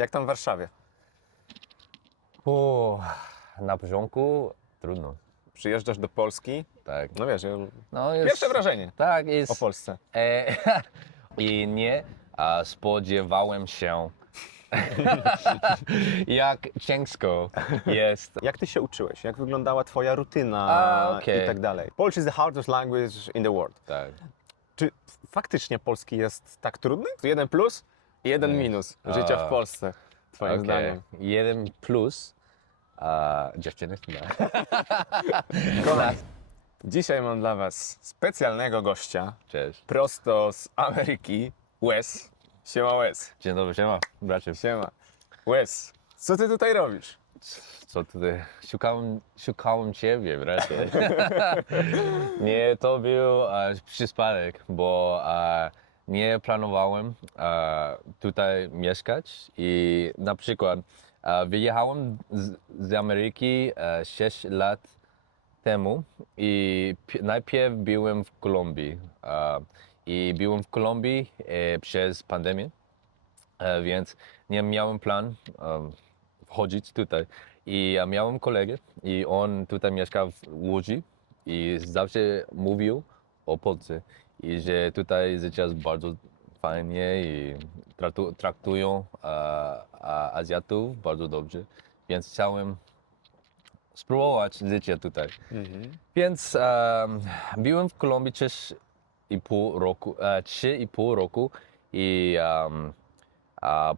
Jak tam w Warszawie? Na początku trudno. Przyjeżdżasz do Polski? Tak. No wiesz, No jest, pierwsze wrażenie Tak, jest. o Polsce. E, I nie spodziewałem się, jak ciężko jest. Jak ty się uczyłeś? Jak wyglądała twoja rutyna okej. i tak dalej? Polish is the hardest language in the world. Tak. Czy faktycznie polski jest tak trudny? Jeden plus i jeden minus życia w Polsce, twoim zdaniem. Jeden plus. Dziewczyny? No. Kochani, dzisiaj mam dla was specjalnego gościa, Cześć. prosto z Ameryki, Wes. Siema Wes. Dzień dobry, siema, bracie. Siema. Wes, co ty tutaj robisz? Co tutaj? Szukałem ciebie, bracie. Nie, to był przypadek, bo nie planowałem tutaj mieszkać i na przykład wyjechałem z Ameryki 6 lat temu i najpierw byłem w Kolumbii i byłem w Kolumbii przez pandemię, więc nie miałem plan wchodzić tutaj. I ja miałem kolegę i on tutaj mieszka w Łodzi i zawsze mówił o Polsce i że tutaj życie jest bardzo fajnie i traktują Azjatów bardzo dobrze, więc chciałem spróbować życie tutaj. Więc byłem w Kolumbii 3,5 roku i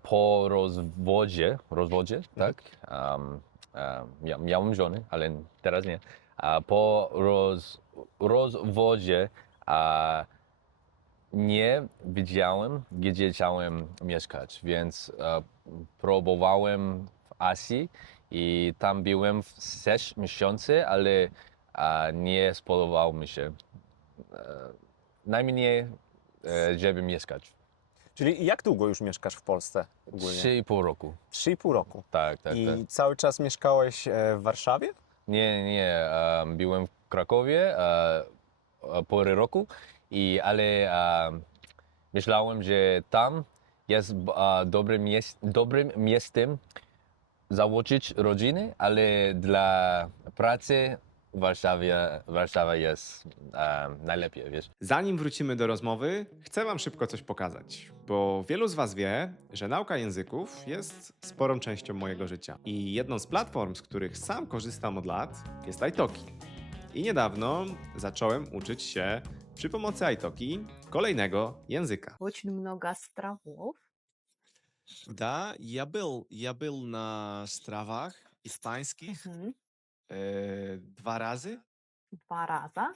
po rozwodzie, tak? Miałem żonę, ale teraz nie. Po rozwodzie nie wiedziałem, gdzie chciałem mieszkać, więc próbowałem w Azji i tam byłem w 6 miesięcy, ale nie spodobało mi się. Najmniej, żeby mieszkać. Czyli jak długo już mieszkasz w Polsce ogólnie? 3,5 roku. 3,5 roku. Tak. I cały czas mieszkałeś w Warszawie? Nie. Byłem w Krakowie pół roku, ale myślałem, że tam jest dobrym miejscem założyć rodziny, ale dla pracy Warszawa jest najlepiej, wiesz. Zanim wrócimy do rozmowy, chcę wam szybko coś pokazać, bo wielu z was wie, że nauka języków jest sporą częścią mojego życia. I jedną z platform, z których sam korzystam od lat, jest Italki. I niedawno zacząłem uczyć się przy pomocy Italki kolejnego języka. Очень много островов. Да, я был на островах испанских Мгм. 2 razy. 2 раза.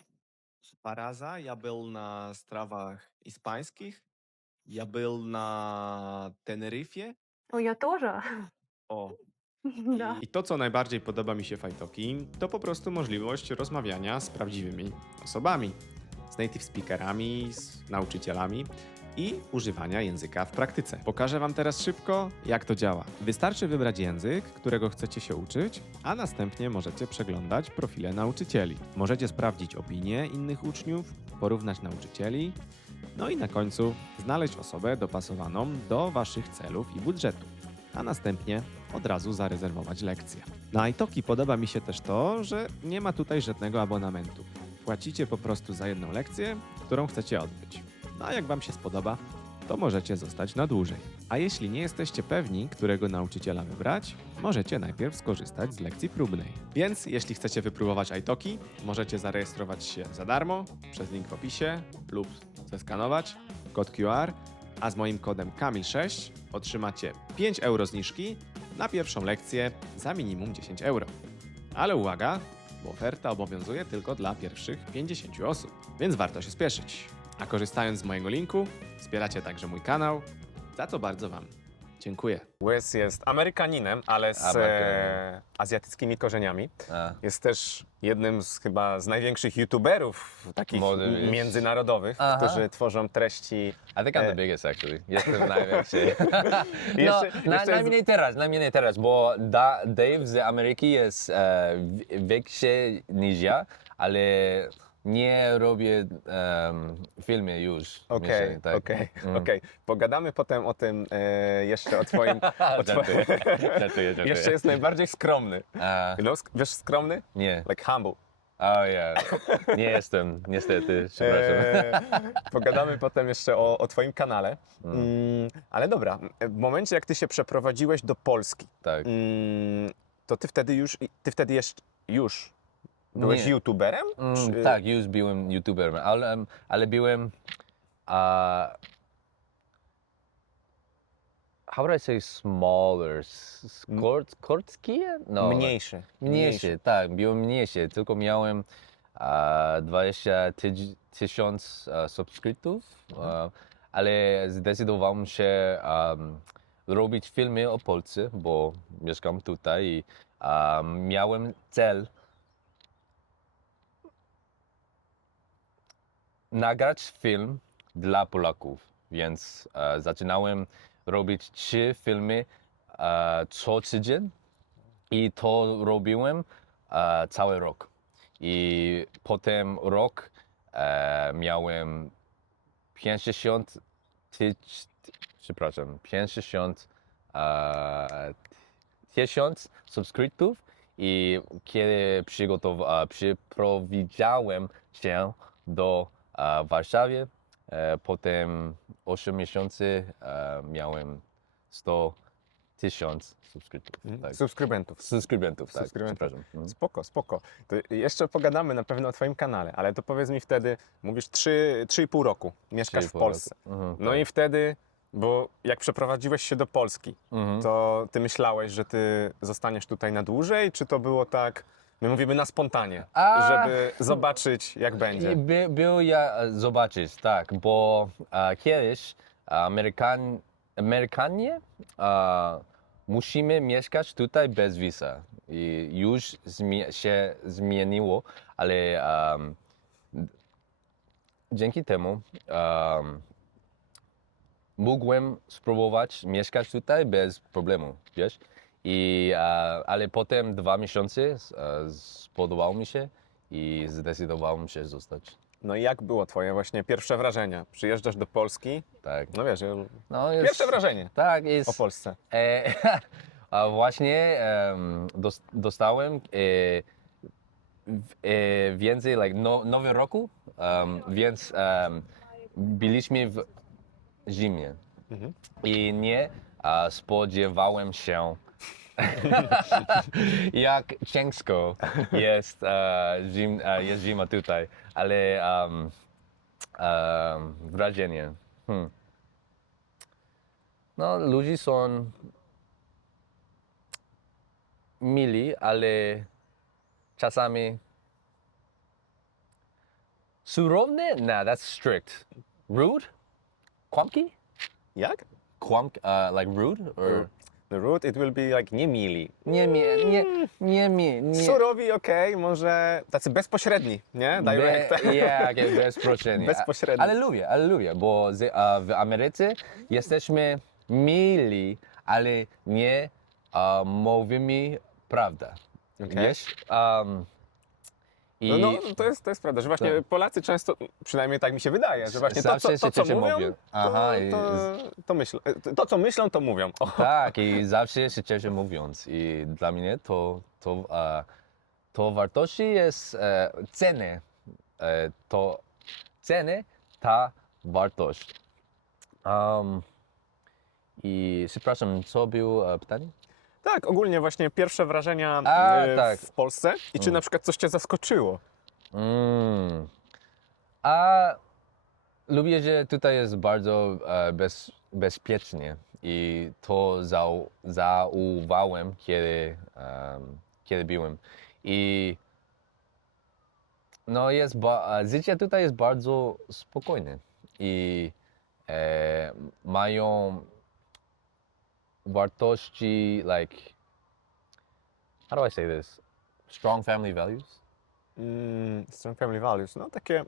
2 razy я был на островах испанских. Я был на Тенерифе. Ну, я тоже. O, Да. I to, co najbardziej podoba mi się w Italki, to po prostu możliwość rozmawiania z prawdziwymi osobami, z native speakerami, z nauczycielami i używania języka w praktyce. Pokażę wam teraz szybko, jak to działa. Wystarczy wybrać język, którego chcecie się uczyć, a następnie możecie przeglądać profile nauczycieli. Możecie sprawdzić opinie innych uczniów, porównać nauczycieli, no i na końcu znaleźć osobę dopasowaną do waszych celów i budżetu, a następnie od razu zarezerwować lekcję. Na Italki podoba mi się też to, że nie ma tutaj żadnego abonamentu. Płacicie po prostu za jedną lekcję, którą chcecie odbyć. No a jak wam się spodoba, to możecie zostać na dłużej. A jeśli nie jesteście pewni, którego nauczyciela wybrać, możecie najpierw skorzystać z lekcji próbnej. Więc jeśli chcecie wypróbować Italki, możecie zarejestrować się za darmo przez link w opisie lub zeskanować kod QR, a z moim kodem KAMIL6 otrzymacie 5 euro zniżki na pierwszą lekcję za minimum 10 euro. Ale uwaga, bo oferta obowiązuje tylko dla pierwszych 50 osób, więc warto się spieszyć. A korzystając z mojego linku, wspieracie także mój kanał, za co bardzo wam dziękuję. Wes jest Amerykaninem, ale z azjatyckimi korzeniami. Jest też jednym z chyba z największych youtuberów takich międzynarodowych, którzy tworzą treści. I think I'm the biggest actually. Jestem największy. Jeszcze Najmniej teraz, bo Dave z Ameryki jest większy niż ja, ale nie robię filmy już. Okej, Myślę, tak. okej, Mm. okej. Pogadamy potem o tym jeszcze o twoim... Żartuję, żartuję. Jeszcze jest najbardziej skromny. A, Wiesz skromny? nie. Like humble. Nie jestem, niestety, przepraszam. Pogadamy potem jeszcze o twoim kanale. Ale dobra, w momencie jak ty się przeprowadziłeś do Polski, Tak. to ty wtedy jeszcze już byłeś Nie. youtuberem? Czy- Tak, już byłem youtuberem, ale byłem... how would I say smaller? Kortkie? No. Mniejszy. Mniejszy, tak, byłem mniejszy, tylko miałem 20 tysiąc subskryptów, ale zdecydowałem się robić filmy o Polsce, bo mieszkam tutaj i miałem cel nagrać film dla Polaków, więc zaczynałem robić 3 filmy co tydzień i to robiłem cały rok. I potem rok miałem 50 tysiąc subskryptów i kiedy przyprowadziłem się do Warszawy, potem 8 miesięcy miałem 100 tysiąc subskryptów. Tak. Subskrybentów. Subskrybentów, tak. Subskrybentów. Przepraszam. Mhm. Spoko, spoko. To jeszcze pogadamy na pewno o twoim kanale, ale to powiedz mi wtedy, mówisz 3,5 roku mieszkasz w 3,5 Polsce. roku. Mhm, No tak. i wtedy, bo jak przeprowadziłeś się do Polski, Mhm. to ty myślałeś, że ty zostaniesz tutaj na dłużej, czy to było tak, my mówimy na spontanie, żeby zobaczyć jak będzie? Był ja zobaczyć, tak, bo kiedyś Amerykanie musimy mieszkać tutaj bez visa i już się zmieniło, ale dzięki temu mógłem spróbować mieszkać tutaj bez problemu, wiesz? Ale potem 2 miesiące spodobało mi się i zdecydowałem się zostać. No i jak było twoje właśnie pierwsze wrażenia? Przyjeżdżasz do Polski, Tak. no wiesz, No, jest, pierwsze wrażenie tak, jest. o Polsce. A właśnie dostałem więcej, like, nowy roku, więc byliśmy w zimie i nie spodziewałem się, jak ciężko jest, jest zima tutaj, ale wrażenie. No, ludzie są mili, ale czasami surowne? Nah, that's strict. Rude? Kłamki? Jak? Like rude? Or... The root it will be like niemili. Nie. Surowi, okej, może tacy bezpośredni, nie? Direct. Bezpośredni. Bezpośredni. Ale lubię, bo w Ameryce jesteśmy mili, ale nie mówimy prawdę. Okej. Wiesz? No, to jest prawda, że właśnie Tak. Polacy często, przynajmniej tak mi się wydaje, że właśnie to, Zawsze co się cieszę mówią, mówię. Aha, to myślą. To, co myślą, to mówią. O. Tak, i zawsze się cieszę mówiąc. I dla mnie to wartości jest ceny. To ceny, ta wartość. I przepraszam, co było pytanie? Tak, ogólnie właśnie pierwsze wrażenia tak. w Polsce i czy na przykład coś cię zaskoczyło? Lubię, że tutaj jest bardzo bezpiecznie i to zauważyłem, kiedy byłem. I no życie tutaj jest bardzo spokojne i mają wartości, like, how do I say this? Strong family values? Strong family values, no takie,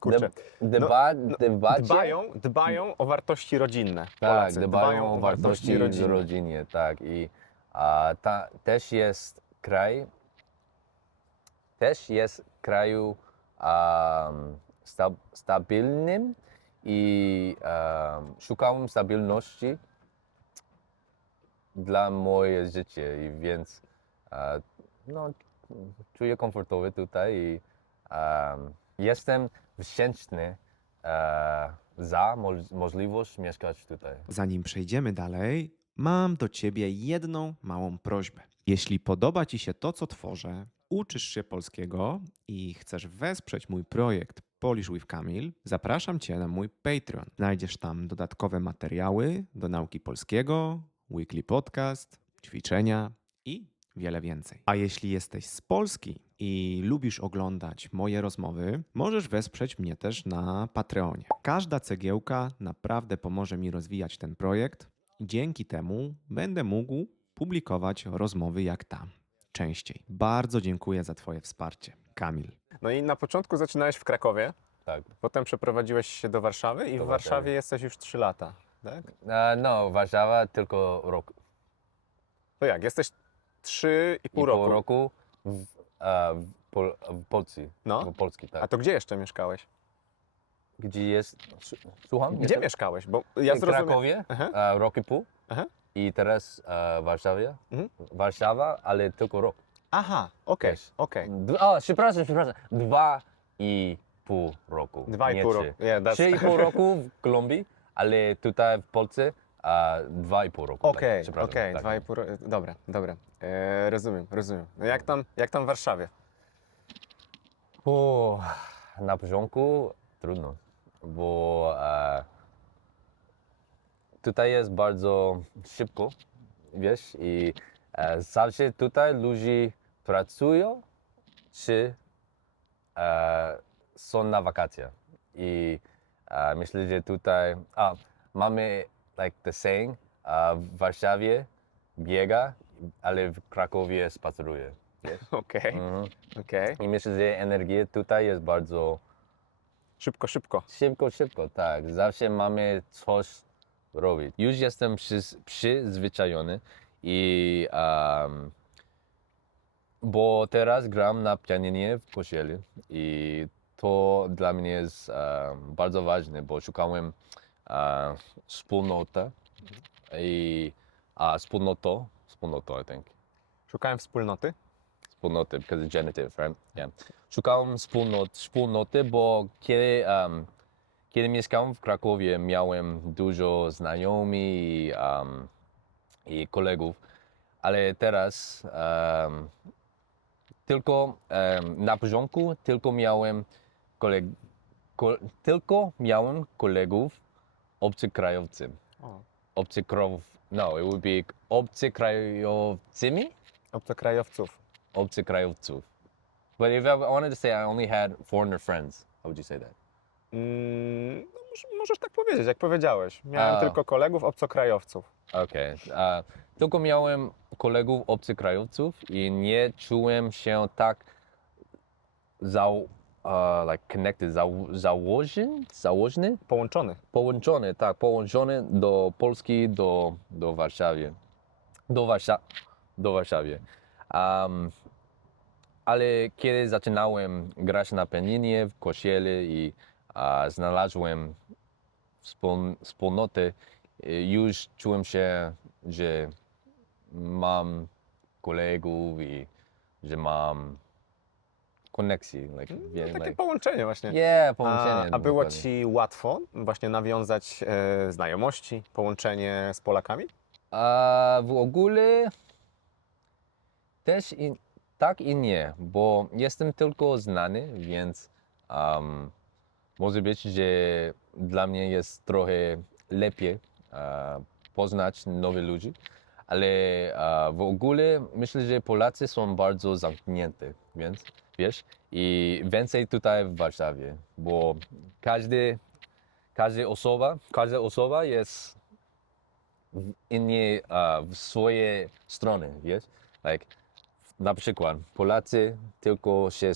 kurczę, dbają o wartości rodzinne. Tak, Polacy dbają o wartości rodzinne, tak. I też jest kraju stabilnym i szukałem stabilności dla moje życie, i więc no, czuję komfortowy tutaj i jestem wdzięczny za możliwość mieszkać tutaj. Zanim przejdziemy dalej, mam do ciebie jedną małą prośbę. Jeśli podoba ci się to, co tworzę, uczysz się polskiego i chcesz wesprzeć mój projekt Polish with Kamil, zapraszam cię na mój Patreon. Znajdziesz tam dodatkowe materiały do nauki polskiego, weekly podcast, ćwiczenia i wiele więcej. A jeśli jesteś z Polski i lubisz oglądać moje rozmowy, możesz wesprzeć mnie też na Patreonie. Każda cegiełka naprawdę pomoże mi rozwijać ten projekt i dzięki temu będę mógł publikować rozmowy jak ta częściej. Bardzo dziękuję za twoje wsparcie. Kamil. No i na początku zaczynałeś w Krakowie, Tak. potem przeprowadziłeś się do Warszawy i Do w Warszawy. Warszawie jesteś już 3 lata, tak? No, Warszawa tylko rok. To jak, jesteś 3,5 I roku. pół roku w Polsce. No. W Polski, tak. A to gdzie jeszcze mieszkałeś? Gdzie jest? Słucham? Gdzie Jestem? mieszkałeś? Bo ja W zrozumiem... Krakowie, Aha. rok i pół. Aha. I teraz w Warszawie. Mhm. Warszawa, ale tylko rok. Aha, okej, Wiesz. okej. Przepraszam. 2,5 roku. 2,5 nie roku. 3. Yeah, that's... 3,5 roku w Kolumbii, ale tutaj w Polsce 2,5 roku. Okej, tak, przepraszam, okej, tak. 2,5 roku. Dobra, dobra. Rozumiem. No jak tam w Warszawie? Na początku trudno, bo tutaj jest bardzo szybko, wiesz, i zawsze tutaj ludzie pracują czy są na wakacjach. I myślę, że tutaj mamy like the saying, w Warszawie biega, ale w Krakowie spaceruje. Wiesz? Okej, Mhm. okej. I myślę, że energia tutaj jest bardzo Szybko. szybko, tak. Zawsze mamy coś robić. Już jestem przyzwyczajony i bo teraz gram na pianinie w kościele i to dla mnie jest bardzo ważne, bo szukałem wspólnoty i wspólnoto, I think. Szukałem wspólnoty. Wspólnoty, because it's genitive, right? Yeah. Szukałem wspólnoty, bo kiedy mieszkałem w Krakowie, miałem dużo znajomych i kolegów, ale teraz tylko na początku tylko miałem kolegów obcokrajowców. O, No, it would be obcokrajowcymi? obcokrajowców. Obcokrajowców. But if I wanted to say I only had foreigner friends, how would you say that? No, możesz tak powiedzieć, jak powiedziałeś. Miałem tylko kolegów obcokrajowców. Okay. Tylko miałem kolegów obcokrajowców i nie czułem się tak like connected, założony, połączony do Polski, do Warszawy. Do Warszawy. Ale kiedy zaczynałem grać na pianinie w kościele i znalazłem wspólnotę, już czułem się, że mam kolegów i że mam koneksję. Like, Takie połączenie właśnie. połączenie. A było dokładnie. ci łatwo właśnie nawiązać znajomości, połączenie z Polakami? W ogóle też tak i nie, bo jestem tylko znany, więc może być, że dla mnie jest trochę lepiej poznać nowych ludzi, ale w ogóle myślę, że Polacy są bardzo zamknięci, więc wiesz, i więcej tutaj w Warszawie, bo każda osoba jest w swojej stronie, wiesz? Like, na przykład Polacy tylko się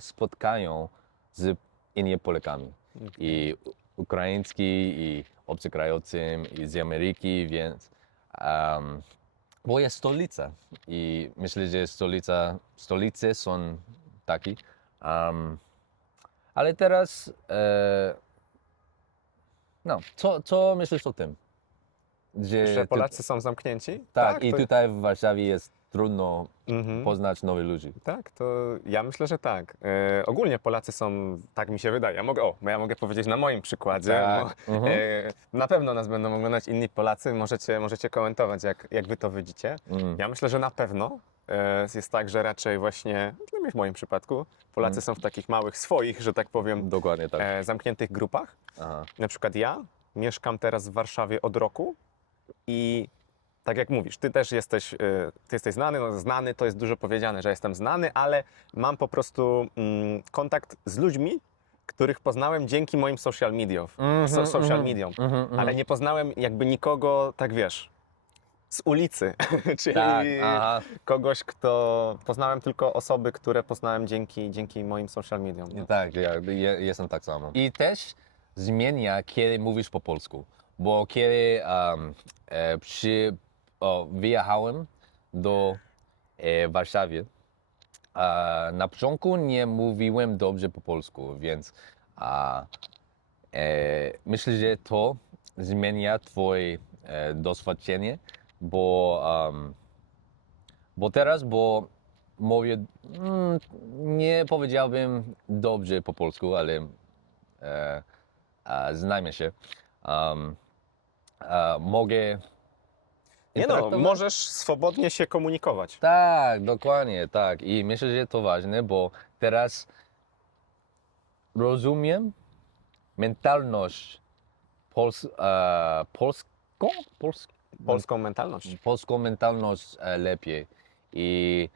spotkają z innymi Polakami. I ukraiński, i obcokrajowcem, i z Ameryki, więc Bo jest stolica i myślę, że stolice są takie. Ale teraz, no, co myślisz o tym? Że Polacy są zamknięci? Tak, i to... tutaj w Warszawie jest trudno Mhm. poznać nowych ludzi. Tak, to ja myślę, że tak. Ogólnie Polacy są, tak mi się wydaje. Ja mogę powiedzieć na moim przykładzie. Tak. Mhm. Na pewno nas będą oglądać inni Polacy. Możecie komentować, jak wy to widzicie. Mm. Ja myślę, że na pewno jest tak, że raczej właśnie, przynajmniej w moim przypadku, Polacy są w takich małych swoich, że tak powiem, Dokładnie tak. zamkniętych grupach. Aha. Na przykład ja mieszkam teraz w Warszawie od roku i tak jak mówisz, ty też jesteś, ty jesteś znany, no znany to jest dużo powiedziane, że jestem znany, ale mam po prostu kontakt z ludźmi, których poznałem dzięki moim social mediom, ale nie poznałem jakby nikogo, tak wiesz, z ulicy, czyli Tak, aha. kogoś, kto poznałem tylko osoby, które poznałem dzięki moim social mediom. No. Tak, ja jestem tak samo. I też zmienia, kiedy mówisz po polsku. Bo kiedy wyjechałem do Warszawy, na początku nie mówiłem dobrze po polsku, więc myślę, że to zmienia twoje doświadczenie, bo teraz, mówię, nie powiedziałbym dobrze po polsku, ale znajmy się. Mogę Nie no, interaktować? możesz swobodnie się komunikować. Tak, dokładnie, tak. I myślę, że to ważne, bo teraz rozumiem mentalność Polską mentalność. polską mentalność lepiej. I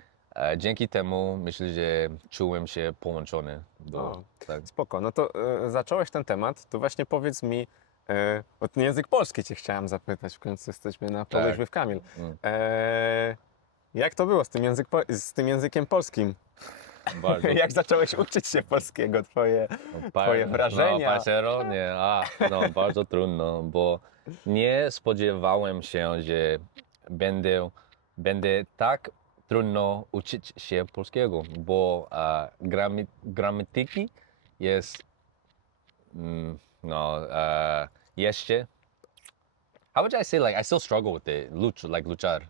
dzięki temu myślę, że czułem się połączony O. tak. Spoko, no to zacząłeś ten temat, to właśnie powiedz mi, o ten język polski cię chciałem zapytać, w końcu jesteśmy na Podejrzwy Tak. w Kamil. Mm. Jak to było z tym językiem polskim? Bardzo. Jak zacząłeś uczyć się polskiego, twoje Twoje wrażenia? No, parcero, nie, no, bardzo trudno, bo nie spodziewałem się, że będę tak trudno uczyć się polskiego, bo gramatyki jest, jeszcze, how would I say, like, I still struggle with it, luchar.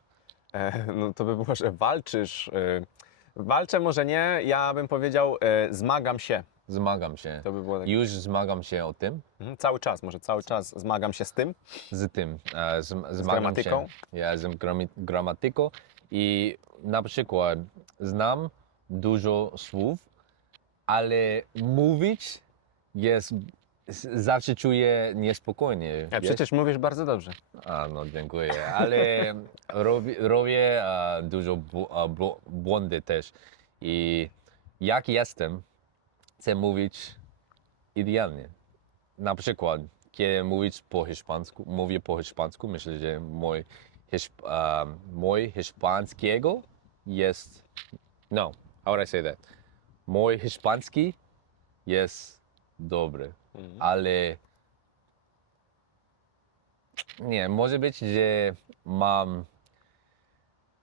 No to by było, że walczysz. Walczę może nie, ja bym powiedział zmagam się. Zmagam się. To by było tak. Już zmagam się o tym, Cały czas, może cały czas zmagam się z tym. z tym, zmagam gramatyką? się. Ja z gramatyką i na przykład znam dużo słów, ale mówić jest, zawsze czuję niespokojnie. A wiesz? przecież mówisz bardzo dobrze. No dziękuję, ale robię dużo błędy też i jak jestem, chcę mówić idealnie. Na przykład, kiedy mówię po hiszpańsku, myślę, że mój hiszpańskiego jest, no, how would I say that? Mój hiszpański jest dobry, ale nie, może być, że mam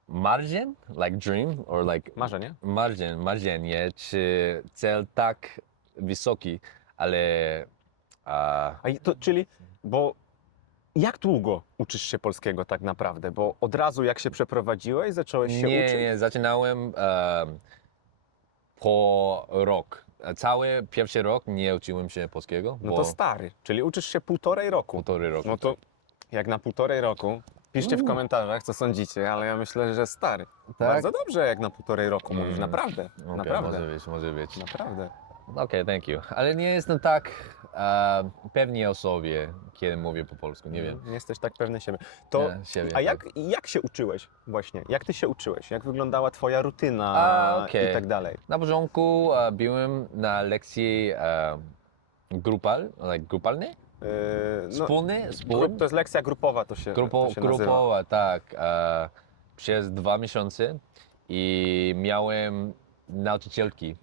margin, like dream, or like Marzenie? marzenie, czy cel tak wysoki, ale Czyli, bo jak długo uczysz się polskiego tak naprawdę? Bo od razu jak się przeprowadziłeś, zacząłeś się uczyć? nie, zaczynałem po rok. Cały pierwszy rok nie uczyłem się polskiego, No bo to stary, czyli uczysz się 1,5 roku. półtorej roku. No to jak na 1,5 roku, piszcie w komentarzach, co sądzicie, ale ja myślę, że stary. Tak? Bardzo dobrze jak na 1,5 roku mówisz, naprawdę. Okej, Naprawdę. może być. Naprawdę. Okej, thank you. Ale nie jestem tak pewny o sobie, kiedy mówię po polsku, nie wiem. Nie jesteś tak pewny siebie. To, Nie, siebie, a tak. jak się uczyłeś właśnie? Jak ty się uczyłeś? Jak wyglądała twoja rutyna Okej. i tak dalej? Na początku byłem na lekcji grupalnej? Wspólny? To jest lekcja grupowa, to się nazywa. Grupowa, tak. Przez 2 miesiące i miałem nauczycielki.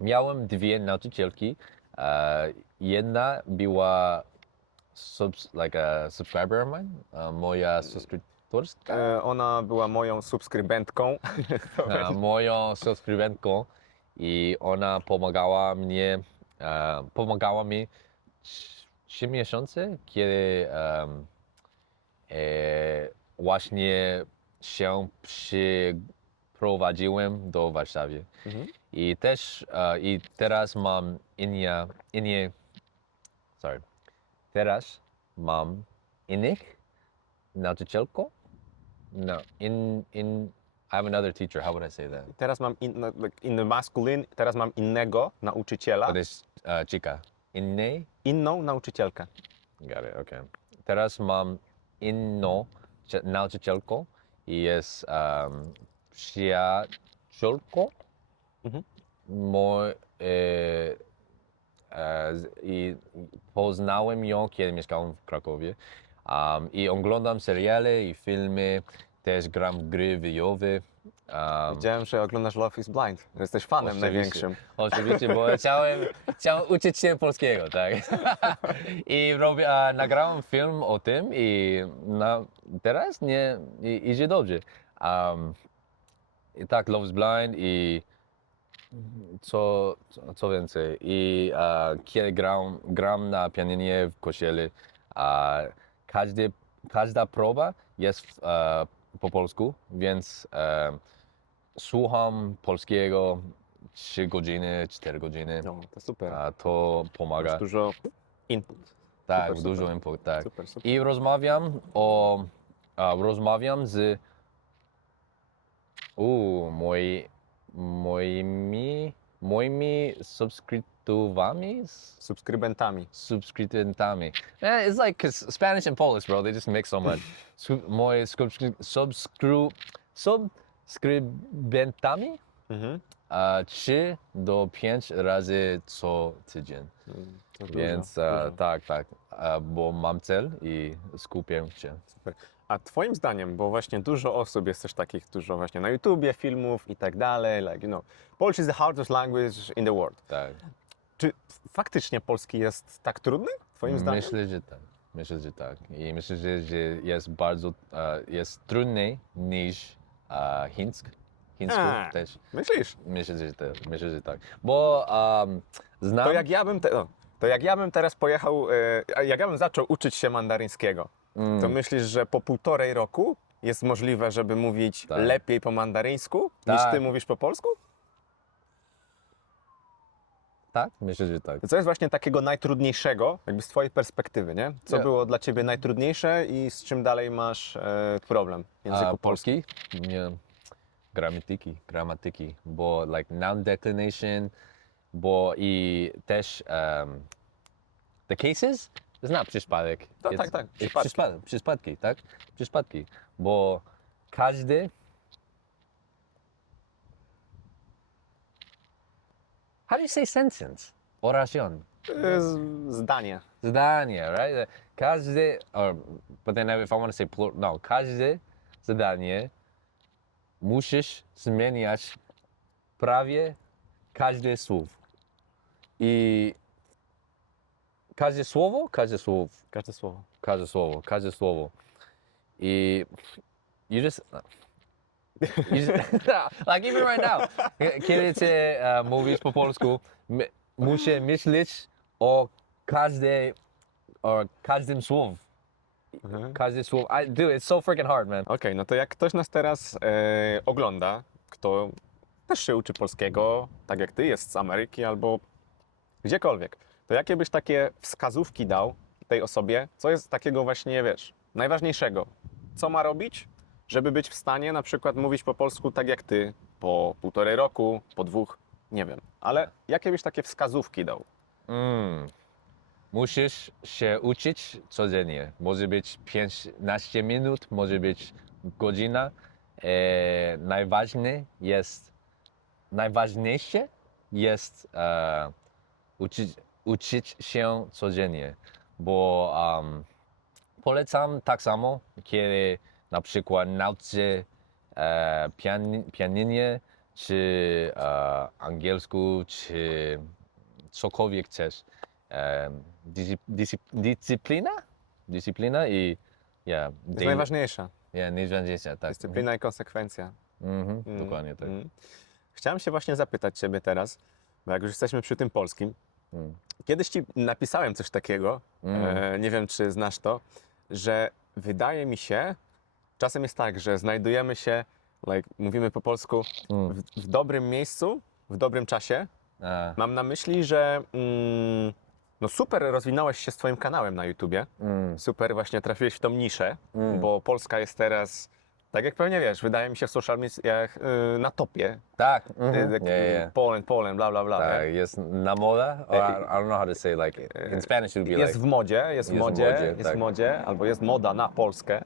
Miałem dwie nauczycielki. Jedna była like a subscriber of mine, moja subskryptorska, Ona była moją subskrybentką. moją subskrybentką i ona pomagała mi 3 miesiące, kiedy właśnie się przyprowadziłem do Warszawy. Mhm. I też i teraz mam teraz mam innych nauczycielko. No, I have another teacher. How would I say that? Teraz mam inny maskulin, teraz mam innego nauczyciela, To jest chica. Innej? inną nauczycielkę. Got it, okay. Teraz mam inną nauczycielkę i jest przyjacielką. Mhm. I poznałem ją, kiedy mieszkałem w Krakowie. I oglądam seriale i filmy, też gram w gry wideo. Widziałem, że oglądasz Love is Blind, że jesteś fanem Oczywiście. największym. Oczywiście, bo chciałem uczyć się polskiego, tak? I nagrałem film o tym i teraz idzie dobrze. I tak, Love is Blind i co więcej. I kiedy gram na pianinie w kościele, każda próba jest po polsku, więc słucham polskiego 3 godziny, 4 godziny. No, to super. To pomaga. Masz dużo input. Tak, super, dużo super. input, tak. Super, super. I rozmawiam z moimi subskrybentami. It's like 'cause Spanish and Polish, bro. They just mix so much. Subskrybentami Mhm. 3 do 5 razy co tydzień. To dużo, Więc dużo. tak, bo mam cel i skupiam się. Super. A twoim zdaniem, bo właśnie dużo osób jest też takich, dużo właśnie na YouTubie filmów i tak dalej, Polish is the hardest language in the world. Tak. Czy faktycznie polski jest tak trudny, twoim zdaniem? Myślę, że tak. I myślę, że jest bardzo, jest trudniej niż chińsku też. Myślisz? Myślę, że tak. Bo znam... To jak ja bym teraz pojechał, jak ja bym zaczął uczyć się mandaryńskiego, to myślisz, że po 1,5 roku jest możliwe, żeby mówić Tak. lepiej po mandaryńsku niż Tak. ty mówisz po polsku? Tak? Myślę, że tak. Co jest właśnie takiego najtrudniejszego, jakby z twojej perspektywy, nie? Co Ja- było dla ciebie najtrudniejsze i z czym dalej masz problem w języku polskim? Polski? Nie. Gramatyki, bo like noun declination, bo i też the cases is not przypadek. Tak, It's- tak, it's przypadki, tak? Przypadki, bo każdy How do you say sentence? Oración. Zdanie. Zdanie, right? Każdy, but then if I want to say plural, no, każde zdanie musisz zmieniać prawie każde słowo. I każde słowo. Każde słowo. Każde słowo. I you just like even right now, kiedy ty mówisz po polsku, muszę myśleć o każdym słowie. Każde słowo. Dude, it's so freaking hard, man. Okej, no to jak ktoś nas teraz ogląda, kto też się uczy polskiego, tak jak ty, jest z Ameryki albo gdziekolwiek, to jakie byś takie wskazówki dał tej osobie, co jest takiego właśnie, wiesz, najważniejszego? Co ma robić, żeby być w stanie na przykład mówić po polsku tak jak ty, po 1,5 roku, po 2, nie wiem. Ale jakie byś takie wskazówki dał? Musisz się uczyć codziennie. Może być 15 minut, może być godzina. Najważniejsze jest uczyć się codziennie, bo polecam tak samo, kiedy na przykład nauczę pianinie, czy angielsku, czy cokolwiek chcesz. Dyscyplina? dyscyplina i Jest najważniejsza. najważniejsza, tak. Dyscyplina i konsekwencja. Dokładnie tak. Chciałem się właśnie zapytać ciebie teraz, bo jak już jesteśmy przy tym polskim, Mm. kiedyś ci napisałem coś takiego, nie wiem czy znasz to, że wydaje mi się, czasem jest tak, że znajdujemy się, mówimy po polsku, w dobrym miejscu, w dobrym czasie. A, Mam na myśli, że no super rozwinąłeś się z twoim kanałem na YouTubie, super właśnie trafiłeś w tą niszę, bo Polska jest teraz, tak jak pewnie wiesz, wydaje mi się w social mediach na topie. tak. Poland, bla bla bla. Tak, nie? jest na moda, or I don't know how to say, like, in Spanish it would be Jest like, w modzie, jest w tak. modzie, albo jest moda na Polskę.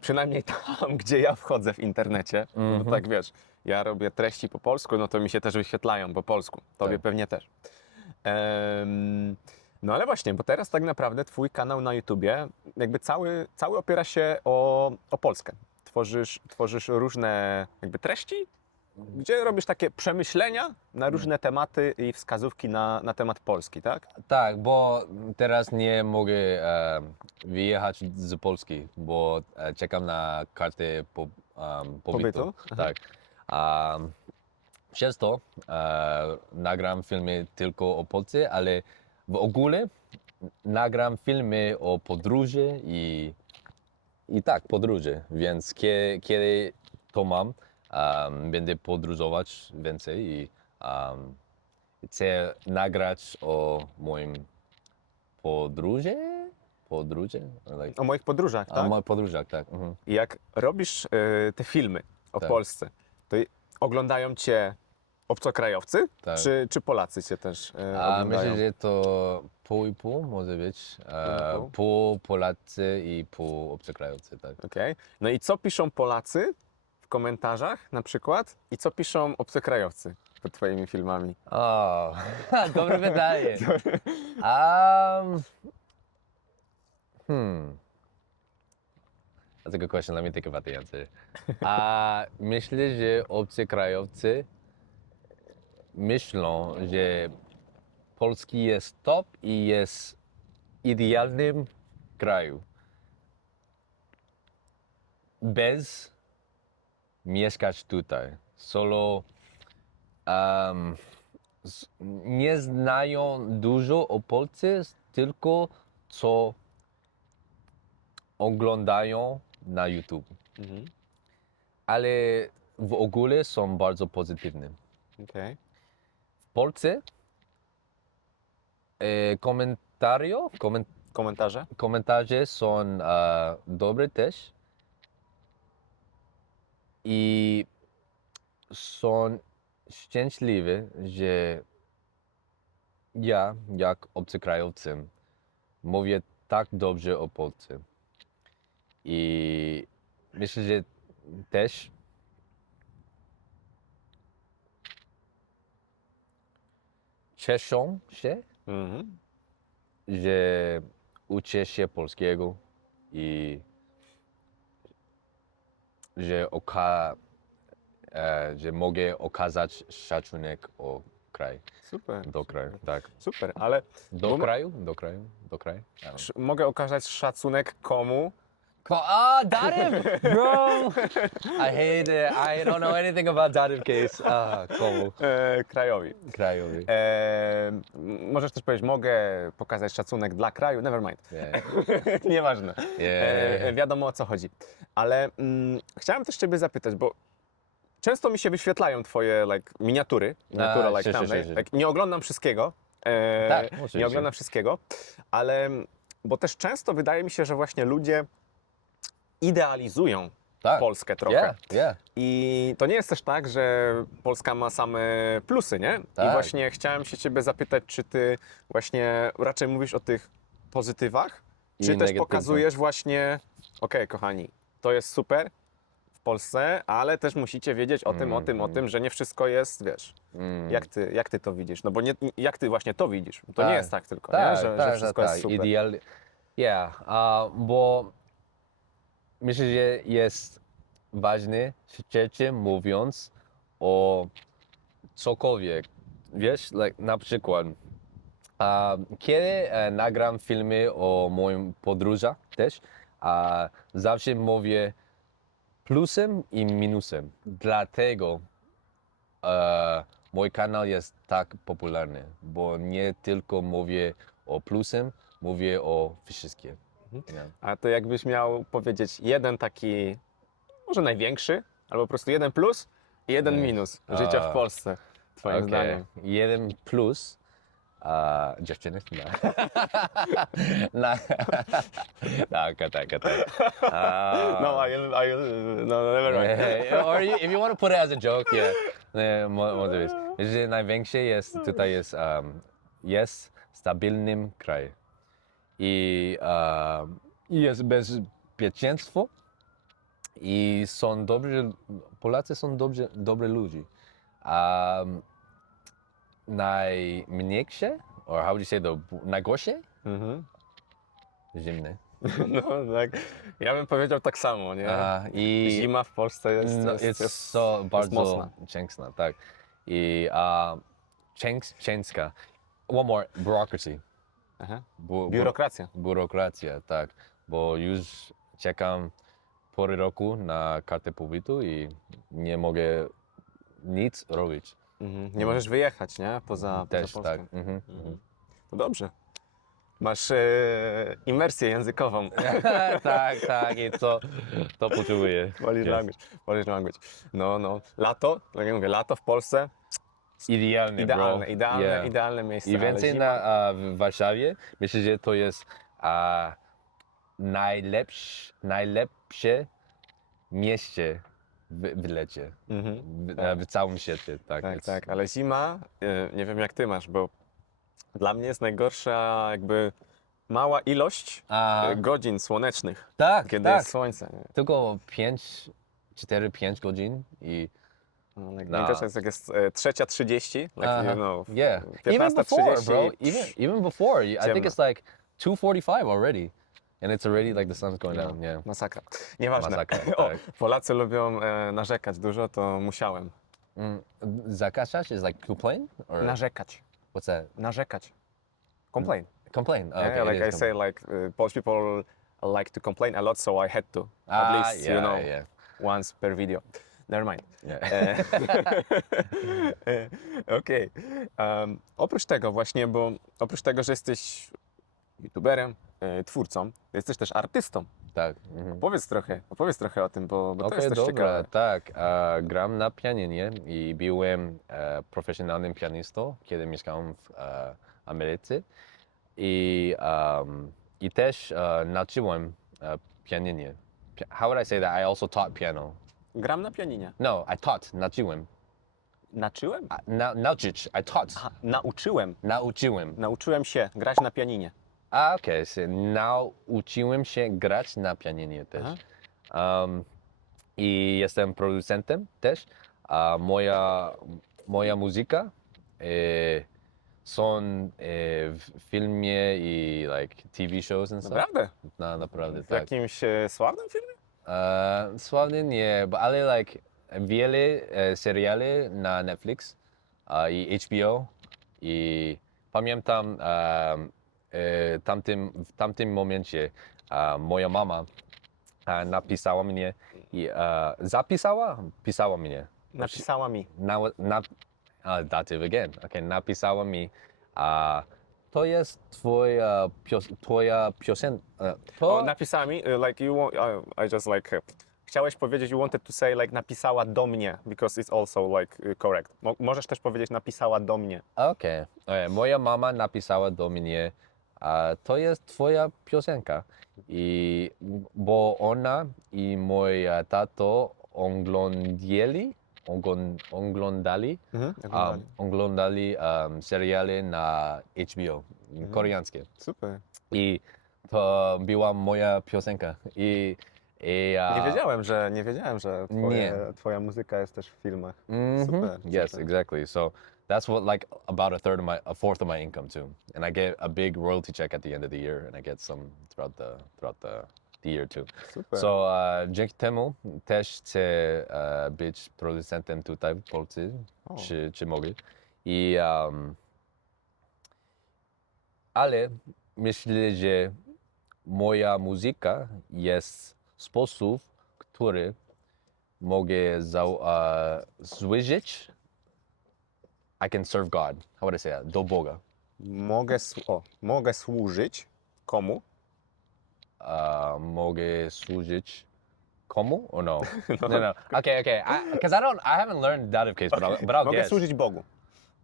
Przynajmniej tam, gdzie ja wchodzę w internecie, no tak wiesz, ja robię treści po polsku, no to mi się też wyświetlają po polsku, tobie Tak. pewnie też. No ale właśnie, bo teraz tak naprawdę twój kanał na YouTubie jakby cały opiera się o Polskę. Tworzysz różne jakby treści, gdzie robisz takie przemyślenia na różne tematy i wskazówki na temat Polski, tak? Tak, bo teraz nie mogę wyjechać z Polski, bo czekam na kartę pobytu. Tak. Przez to nagram filmy tylko o Polsce, ale w ogóle nagram filmy o podróży i tak, podróży, więc kiedy to mam, będę podróżować więcej i chcę nagrać o moim podróży? O moich podróżach, O tak? moich podróżach, tak. I jak robisz te filmy o Tak. Polsce, to oglądają cię obcokrajowcy, Tak. czy Polacy cię też A oglądają? myślę, że to pół i pół może być. pół? Pół Polacy i pół obcokrajowcy, tak. Okej. No i co piszą Polacy w komentarzach na przykład i co piszą obcokrajowcy pod twoimi filmami? O, dobre pytanie. That's a good question. Let me think about the answer. Myślę, że obcokrajowcy myślą, że Polski jest top i jest idealnym kraju. Bez mieszkać tutaj. Solo nie znają dużo o Polsce, tylko co oglądają na YouTube. Ale w ogóle są bardzo pozytywne. Okej. W Polsce Komentarze? komentarze są dobre też i są szczęśliwe, że ja, jak obcokrajowcy, mówię tak dobrze o Polsce. I myślę, że też cieszą się, że uczę się polskiego i że mogę okazać szacunek o kraj, Super. do kraju, tak. Super, ale Do Bo- kraju? mogę okazać szacunek komu? Darim! Bro! I hate it. I don't know anything about Darim case. Komu? Krajowi. Krajowi. Możesz też powiedzieć, mogę pokazać szacunek dla kraju, never mind. Yeah. Nieważne. Yeah. Wiadomo o co chodzi. Ale chciałem też ciebie zapytać, bo często mi się wyświetlają twoje miniatury, sure, thumbnail. sure. Nie oglądam wszystkiego. Tak, oczywiście. Nie oglądam wszystkiego, ale bo też często wydaje mi się, że właśnie ludzie idealizują Tak. Polskę trochę. Yeah. I to nie jest też tak, że Polska ma same plusy, nie? I Tak. właśnie chciałem się ciebie zapytać, czy ty właśnie raczej mówisz o tych pozytywach, I czy też negatywnych. pokazujesz właśnie, okej, kochani, to jest super w Polsce, ale też musicie wiedzieć o tym, że nie wszystko jest, wiesz, jak ty to widzisz? No bo nie, jak ty właśnie to widzisz? To nie Tak. jest tak tylko, nie? Że wszystko jest super. Bo myślę, że jest ważne, szczerze mówiąc, o cokolwiek. Wiesz, na przykład Kiedy nagram filmy o moim podróżach też, zawsze mówię plusem i minusem. Dlatego mój kanał jest tak popularny, bo nie tylko mówię o plusem, mówię o wszystkim. Nie. A to jakbyś miał powiedzieć jeden taki, może największy, albo po prostu jeden plus i jeden Nie. minus życia w Polsce, twoim Okej. zdaniem. Jeden plus. Dziewczyny? No. No. No, cut that. No, no, never mind. Or if you want to put it as a joke, yeah. Może być. Że największe jest, tutaj jest stabilnym krajem. I jest bezpieczeństwo i są dobrzy, Polacy są dobrzy ludzie. Najmniejsze, or how would you say najgorsze? Mhm. Zimne. No, tak. Ja bym powiedział tak samo, nie? I Zima w Polsce jest, no, jest bardzo mocna. ciężka, tak. I ciężka. One more, bureaucracy. Aha. Bu- Biurokracja. Biurokracja, tak. Bo już czekam pół roku na kartę pobytu i nie mogę nic robić. Mhm. Nie możesz wyjechać, nie? Poza Też Polskę. tak. Mhm. To dobrze. Masz imersję językową. tak, i to potrzebuję. Polish language. No. Lato, tak jak mówię, lato w Polsce Idealnie, bro. idealne miejsce. I ale więcej zima- w Warszawie. Myślę, że to jest najlepsze mieście w lecie. Mhm. W całym świecie, tak. Tak, It's- tak, ale zima, nie wiem jak ty masz, bo dla mnie jest najgorsza jakby mała ilość godzin słonecznych, tak, kiedy tak. jest słońce. Nie? Tylko 4-5 godzin i No, No. najgorsza jest jak jest 3:30, like, yeah. Even before, 15:30. bro. Even before. I think Ciemno. it's like 2:45 already. And it's already like the sun's going down, yeah. Masakra. Nieważne. Masakra, O, tak. Polacy lubią narzekać dużo, to musiałem. Zakaszać is like complain? Or Narzekać. what's that? Narzekać. Complain. Complain. Yeah, Okay, like it I is say, like Polish people like to complain a lot, so I had to. At least, yeah, you know, yeah. once per video. Never mind. Yeah. Okej. Oprócz tego właśnie, bo oprócz tego, że jesteś youtuberem, twórcą, jesteś też artystą. tak. Mhm. Opowiedz trochę o tym, bo to Okej, jest też dobra, ciekawe. tak. Gram na pianinie i byłem profesjonalnym pianistą, kiedy mieszkałem w Ameryce. I też nauczyłem pianinie. How would I say that? I also taught piano. Gram na pianinie. No, I taught, nauczyłem. Naczyłem? Nauczyć, I taught. Aha, nauczyłem. Nauczyłem. Nauczyłem się grać na pianinie. Okej, so nauczyłem się grać na pianinie też. I jestem producentem też. Moja muzyka są w filmie i like TV shows and stuff. Naprawdę? No, naprawdę, W tak. jakimś sławnym filmie? Sławny nie, ale like wiele seriali na Netflix i HBO i pamiętam w tamtym momencie moja mama napisała mnie i pisała mnie. Napisała mi. Dative again. Okay, napisała mi to jest twoja piosenka. O, napisała mi, like you want, I just like, chciałeś powiedzieć, you wanted to say like napisała do mnie, because it's also like correct. Możesz też powiedzieć napisała do mnie. Okej. Moja mama napisała do mnie, to jest twoja piosenka. Bo ona i mój tato oglądali oglądali seriale na HBO, koreańskie. Super. I to była moja piosenka. Nie wiedziałem, że twoja muzyka jest też w filmach. Super. Yes, super. exactly. So that's what like about a fourth of my income too, and I get a big royalty check at the end of the year, and I get some throughout the year too. Super. So dzięki temu też chcę być producentem tutaj w Polsce, O. czy mogę. I ale myślę, że moja muzyka jest sposób, który mogę złożyć. I can serve God. How would I say that? Do Boga. Mogę służyć komu? Mogę służyć komu? Or no? No. Okay. Because I haven't learned that of case, but I'll Mogę guess. służyć Bogu.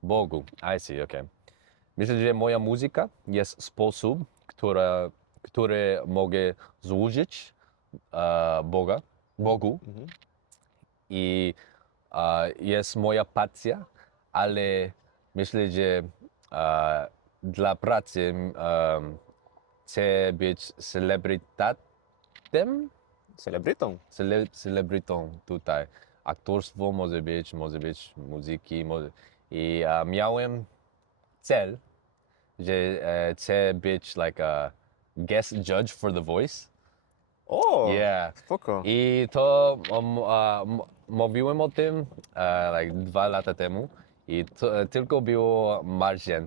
Bogu. I see, okay. Myślę, że moja muzyka jest sposób, który mogę służyć Bogu. Mhm. I jest moja pasja, ale myślę, że dla pracy chcę być celebrytatem, celebrytą tutaj. Aktorstwo może być muzyki. I miałem cel, że chcę być like a guest judge for The Voice. O, Yeah. spoko. I to mówiłem o tym like 2 lata temu i to, tylko było margin,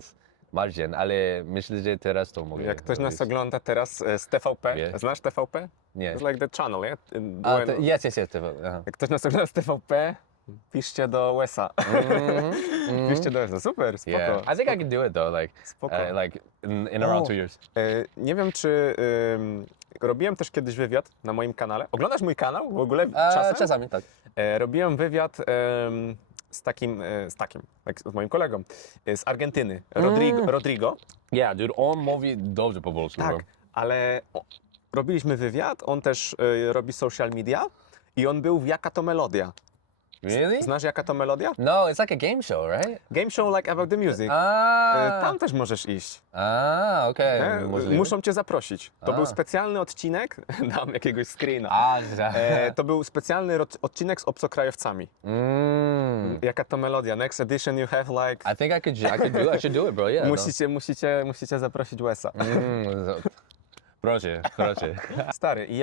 ale myślę, że teraz to mogę Jak ktoś nas robić. ogląda teraz z TVP, Wie. znasz TVP? Nie. It's like the channel, yeah? Yes. Aha. Jak ktoś nas ogląda z TVP, piszcie do Wesa. Piszcie do Wesa, super, spoko. Yeah. I think I can do it though, Spoko. like in around 2 years. Nie wiem, czy robiłem też kiedyś wywiad na moim kanale. Oglądasz mój kanał w ogóle czasem? Czasami, tak. Robiłem wywiad z moim kolegą z Argentyny, Rodrigo. Yeah, dude, on mówi dobrze po polsku. Tak, bro. ale robiliśmy wywiad, on też robi social media i on był w Jaka to Melodia. Really? Znasz Jaka to Melodia? No, it's like a game show, right? Game show like about the music. Tam też możesz iść. Okay. Nie? Możliwe. Muszą cię zaprosić. To był A. specjalny odcinek, dam jakiegoś screena. To był specjalny odcinek z obcokrajowcami. Jaka to Melodia. Next edition you have like... I think I should do it, bro. Yeah. Musicie zaprosić Wesa. Proszę. Stary, i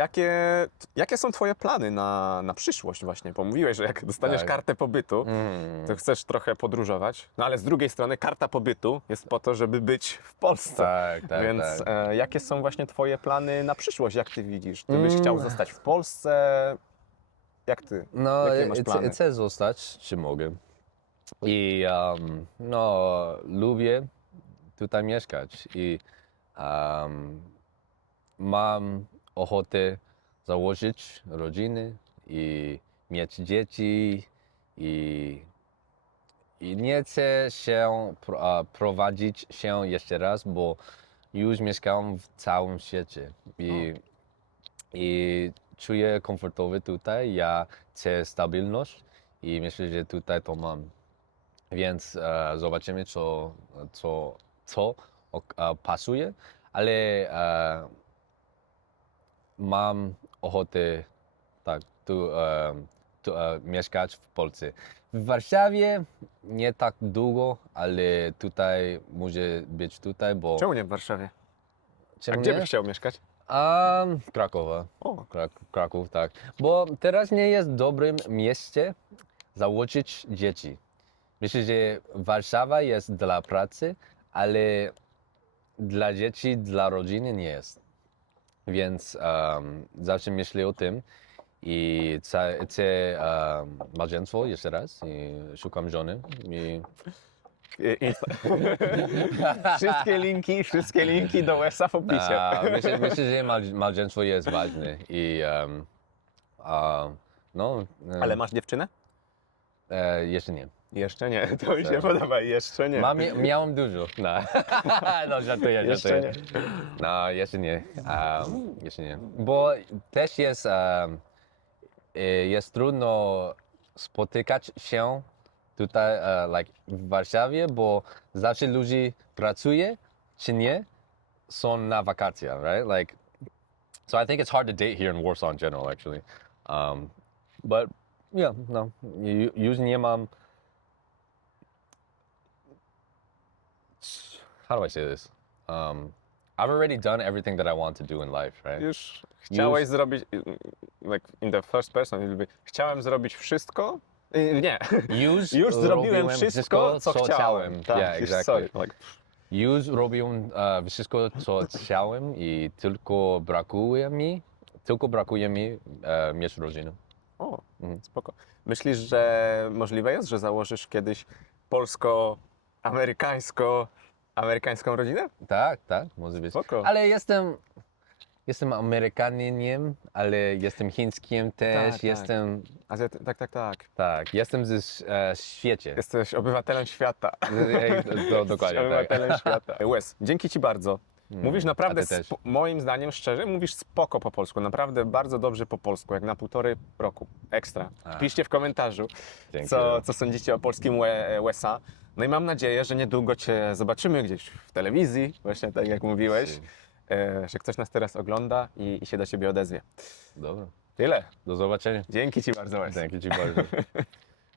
jakie są twoje plany na przyszłość właśnie? Bo mówiłeś, że jak dostaniesz Tak. kartę pobytu, to chcesz trochę podróżować, no ale z drugiej strony karta pobytu jest po to, żeby być w Polsce. Tak. Więc jakie są właśnie twoje plany na przyszłość? Jak ty widzisz? Ty byś chciał zostać w Polsce? Jak ty? No, Jakie masz plany? chcę zostać, czy mogę. I lubię tutaj mieszkać i mam ochotę założyć rodzinę i mieć dzieci i nie chcę się prowadzić się jeszcze raz, bo już mieszkam w całym świecie i czuję komfortowy tutaj. Ja chcę stabilność i myślę, że tutaj to mam. Więc zobaczymy, co pasuje, ale mam ochotę tu mieszkać w Polsce. W Warszawie nie tak długo, ale tutaj może być tutaj, bo... Czemu nie w Warszawie? Czemu A gdzie nie? byś chciał mieszkać? Krakowa. O, Kraków, tak. Bo teraz nie jest dobrym mieście założyć dzieci. Myślę, że Warszawa jest dla pracy, ale dla dzieci, dla rodziny nie jest. Więc zawsze myślę o tym i chcę małżeństwo jeszcze raz i szukam żony. Wszystkie linki do Wesa w opisie. Myślę, że małżeństwo jest ważne i Ale masz dziewczynę? jeszcze nie. Jeszcze nie, to mi się podoba, jeszcze nie. Miałem dużo. No, żartuję. Jeszcze nie. No, jeszcze nie. Jeszcze nie. Bo też jest trudno spotykać się tutaj like w Warszawie, bo zawsze ludzie pracują, czy nie, są na wakacjach, right? Like, so I think it's hard to date here in Warsaw in general, actually. But yeah, no, już nie mam. How do I say this? I've already done everything that I want to do in life, right? Już chciałeś zrobić, like in the first person, chciałem zrobić wszystko. Nie, już zrobiłem wszystko, co chciałem. Tak, Yeah, exactly. sorry, like, Już robię wszystko, co chciałem i tylko brakuje mi mieć rodzinę. O, Mhm. spoko. Myślisz, że możliwe jest, że założysz kiedyś polsko-amerykańską rodzinę? Tak, może być. Spoko. Ale jestem Amerykaninem, ale jestem chińskim też, Tak. jestem, Tak. jestem ze świecie. Jesteś obywatelem świata. Dokładnie, tak. Obywatelem świata. Wes, dzięki Ci bardzo. Mówisz naprawdę, a ty też. moim zdaniem szczerze, mówisz spoko po polsku, naprawdę bardzo dobrze po polsku, jak na 1,5 roku. Ekstra. A. Piszcie w komentarzu, Dzięki. co sądzicie o polskim Wesa. No i mam nadzieję, że niedługo Cię zobaczymy gdzieś w telewizji, właśnie tak jak mówiłeś, że ktoś nas teraz ogląda i się do Ciebie odezwie. Dobra, Tyle. do zobaczenia. Dzięki Ci bardzo, Wes. Dzięki Ci bardzo.